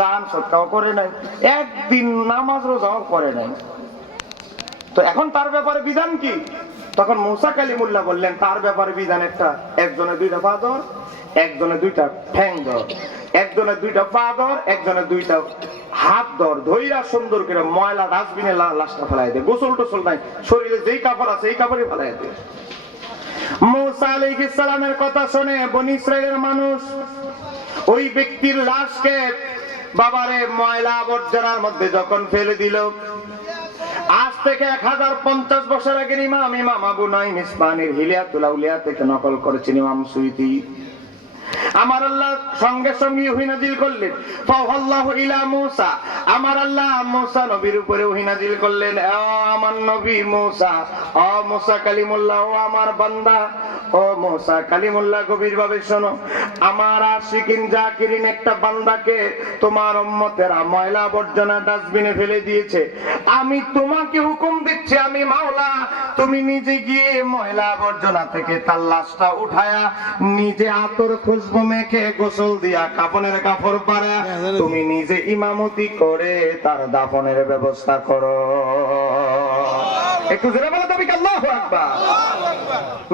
দান সৎকাও করে নাই, একদিন নামাজ রোজাও করে নাই। তো এখন তার ব্যাপারে বিধান কি? তখন মুসা কালিমুল্লাহ বললেন তার ব্যাপারে বিধান একটা, একজনে দুইটা পা ধর, একজনে দুইটা ঠ্যাং ধর, একজনে দুইটা পা ধর, একজনে দুইটা হাত ধর, ধইরা সুন্দর করে ময়লা ডাস্টবিনে লাশটা ফেলাই দে। গোসল টোসল নাই, শরীরে যেই কাপড় আছে এই কাপড়ই ফেলাই দে। মুসা আলাইহিস সালামের কথা শুনে বনী ইসরাইলের মানুষ ওই ব্যক্তির লাশকে বাবারে ময়লা আবর্জনার মধ্যে যখন ফেলে দিল, আজ থেকে 1050 বছর আগের ইমাম আবু নাঈম ইসমানীর হিলিয়াতুল আউলিয়া থেকে নকল করেছেন ইমাম সুয়ুতী। আমার আল্লাহ সঙ্গে সঙ্গে ওহী নাজিল করলেন, ফাওয়াল্লাহু ইলা মূসা, আমার আল্লাহ মূসা নবীর উপরে ওহী নাজিল করলেন, ও আমার নবী মূসা, ও মূসা কালিমুল্লাহ, ও আমার বান্দা, ও মূসা কালিমুল্লাহ, গভীরভাবে শোনো। আমার আশিকিন জাকিরিন একটা বান্দাকে তোমার উম্মতেরা ময়লা আবর্জনা ডাস্টবিনে ফেলে দিয়েছে। আমি তোমাকে হুকুম দিচ্ছি, আমি মাওলা, তুমি নিজে গিয়ে ময়লা আবর্জনা থেকে তার লাশটা উঠায়া নিজে আতর খুশবু মেখে গোসল দিয়া কাফনের কাপড় পরা তুমি নিজে ইমামতি করে তার দাফনের ব্যবস্থা করো। একটু জোরে বলো তবে আল্লাহু আকবার।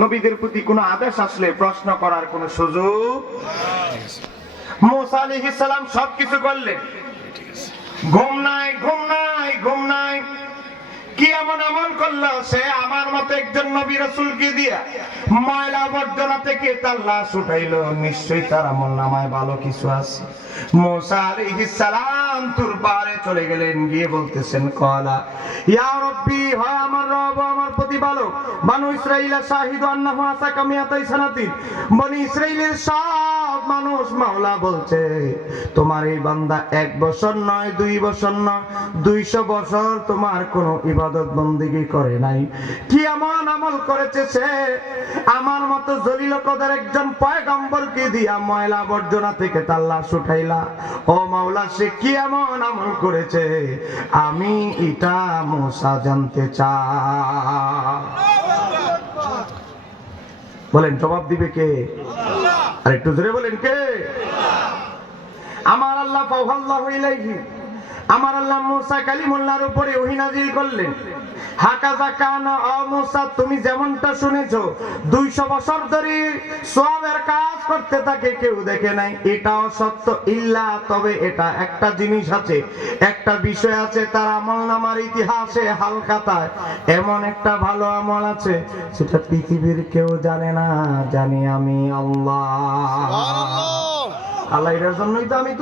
নবীদের প্রতি কোন আদেশ আসলে প্রশ্ন করার কোন সুযোগ। মুসা আলাইহিস সালাম সবকিছু করলেন, ঘুম নাই, ঘুম নাই, ঘুম নাই। কি এমন আমল করলো সে আমার মতো একজন নবী রাসূলকে দিয়া ময়লা আবর্জনা থেকে তার লাশ উঠাইলো? নিশ্চয়ই তার আমলনামায় ভালো কিছু আছে। মুসা আলাইহিস সালাম তুরবারে চলে গেলেন, গিয়ে বলতেছেন ক্বালা ইয়া রাব্বি, হয় আমার রব, আমার প্রতিপালক, বনু ইসরাঈল শাহিদু আন্নাহু আসাকা মিয়াতাই সানাতিন, বনি ইসরাঈলের সব মানুষ মাওলা বলছে তোমার এই বান্দা 1 বছর নয়, 2 বছর নয়, 200 বছর তোমার কোনো ইবাদত বন্দেগী করে নাই। কি এমন আমল করেছে সে? আমার মতো জলিল কদর একজন পয়গম্বরকে দিয়া ময়লা আবর্জনা থেকে তার লাশ উঠাইলা। ও মাওলা, সে কি এমন আমল করেছে? আমি এটা মুসা জানতে চাই। বলেন জবাব দিবে কে? আর একটু জোরে বলেন কে? আমার আল্লাহ ফাওয়াল্লাহু ইলাইহি, আমার আল্লাহ মুসা কালিমুল্লাহর উপরে ওহী নাজিল করলেন। হাকাযা কানা, ও মুসা, তুমি যেমনটা শুনেছো 200 বছর ধরে সওয়াবের কাজ করতে থাকে, কেউ দেখে নাই, এটাও সত্য। ইল্লা, তবে এটা একটা জিনিস আছে, একটা বিষয় আছে, তার আমলনামার ইতিহাসে হালখাতায় এমন একটা ভালো আমল আছে সেটা পৃথিবীর কেউ জানে না, জানি আমি আল্লাহ। আল্লাহ, এর জন্যই তো আমি